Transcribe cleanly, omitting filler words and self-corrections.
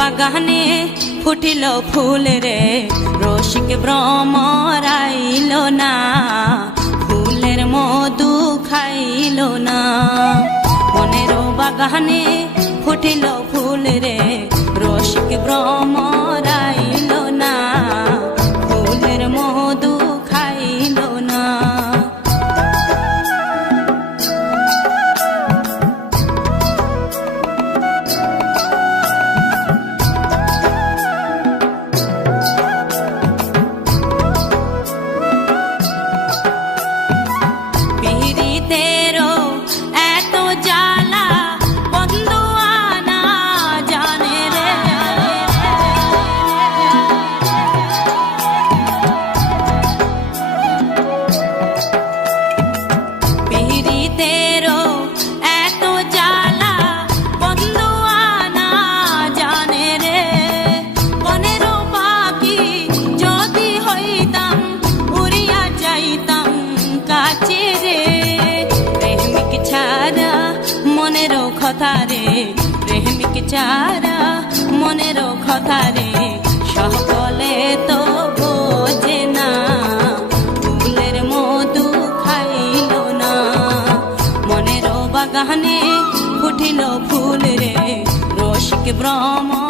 বাগানে ফুটিল ফুল রে, রসিক ভ্রমর আইল না, ফুলের মধু খাইল না। মনের বাগানে ফুটিল ফুল রে, রসিক ভ্রমর আইল না, ফুলের মধু খাইল না। কথারে প্রেমিক চারা মনের কথারে সকলে তো বোঝে না, ফুলের মধু খাইল না। মনের বাগানে ফুটিল ফুল রে, রসিক ভ্রমর